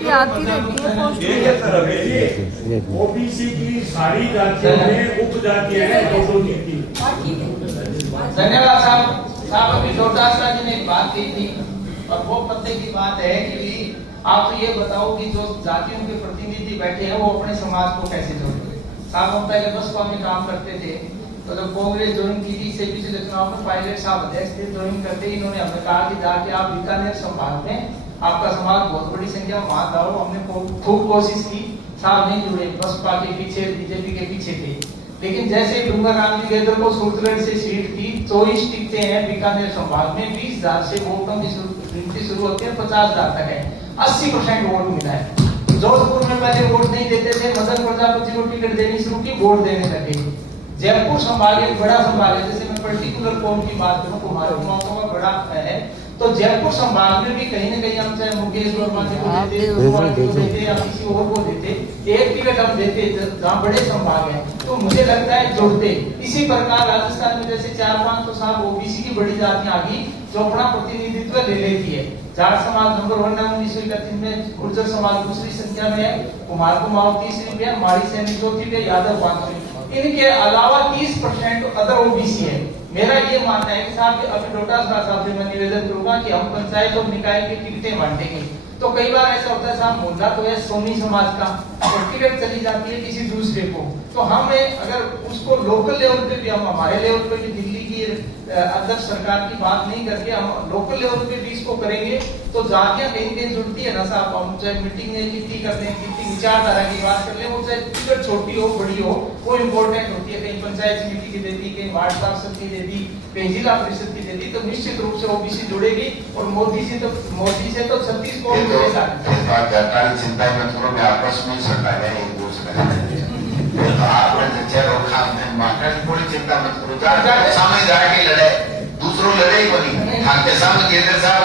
ये आती रहती है पोस्ट ये तरफ है जी। ओबीसी की सारी जातियों में उपजातियां हैं 203 की। धन्यवाद साहब। साहब अभी डोटासरा जी ने एक बात की थी और वो पते की बात है कि आप ये बताओ कि जो जातियों के प्रतिनिधि बैठे हैं वो अपने समाज को कैसे जोड़ेंगे। साहब हम पहले बसपा में काम करते थे तो जब कांग्रेस ज्वाइन की थी से पिछले चुनाव में पायलट साहब अध्यक्ष थे, ज्वाइन करते ही इन्होंने हमें कहा कि जाके आप बीकानेर संभाग में आपका समाज बहुत बड़ी संख्या में वहां था। हमने खूब कोशिश की, साहब नहीं जुड़े, बसपा के पीछे बीजेपी के पीछे थे। लेकिन जैसे डूंगर राम जी गेदर को सूरतगढ़ से सीट थी, 24 टिकटें हैं बीकानेर संभाग में, 20,000 से वोटों की गिनती शुरू होती है, 50,000 तक है, 80% वोट मिला है। जोधपुर में पहले वोट नहीं देते थे, मदन प्रजापति को टिकट देनी शुरू की, वोट देने लगे। जयपुर संभाग एक बड़ा संभाग है, जैसे मैं पर्टिकुलर कौन की बात करूं, कुमार कुमाऊं का बड़ा है, तो जयपुर संभाग में भी कहीं न कहीं हम चाहे मुकेश वर्मा जी को देते या किसी और को देते, एक टिकट हम देते जहाँ बड़े संभाग है, तो मुझे लगता है जोड़ते। इसी प्रकार राजस्थान में जैसे 4-5 तो साहब ओबीसी की बड़ी जातियां आ गई जो अपना प्रतिनिधित्व ले लेती है। जाट समाज नंबर 1 है 1931 में, गुर्जर समाज दूसरी संख्या में है, कुमार कुमाऊं तीसरी में है, माड़ी सैनी चौथी में, यादव 5वीं। इनके अलावा 30% अदर ओबीसी है। मेरा ये मानना है कि साहब अभी डोटासरा साहब से मैं निवेदन करूंगा कि हम पंचायत और निकाय की टिकटें बांटेंगे। तो कई बार ऐसा होता है साहब मुद्दा तो है सोनी समाज का और टिकट चली जाती है किसी दूसरे को, तो हमें अगर उसको लोकल लेवल पे भी, हम हमारे लेवल पे भी दिल्ली की अध्यक्ष सरकार की बात नहीं करके हम लोकल लेवल पे भी इसको करेंगे तो जातियां कहीं कहीं जुड़ती है ना साहब। हम चाहे मीटिंग में कितनी करते हैं, कितनी विचारधारा की बात कर ले, वो चाहे टिकट छोटी हो बड़ी हो, वो इम्पोर्टेंट होती है। कहीं पंचायत समिति की देती, कहीं वार्ड पार्षद की देती, कहीं जिला परिषद की देती, तो निश्चित रूप से ओबीसी जुड़ेगी। और मोदी से तो 36 को चिंता में थोड़ा मैं आपस में सरकार है एक दूसरे आपने चलो खाने माता की पूरी चिंता मत करो, सामने जाके लड़े, दूसरों लड़े ही बनी, खाते सामने गेंदर साहब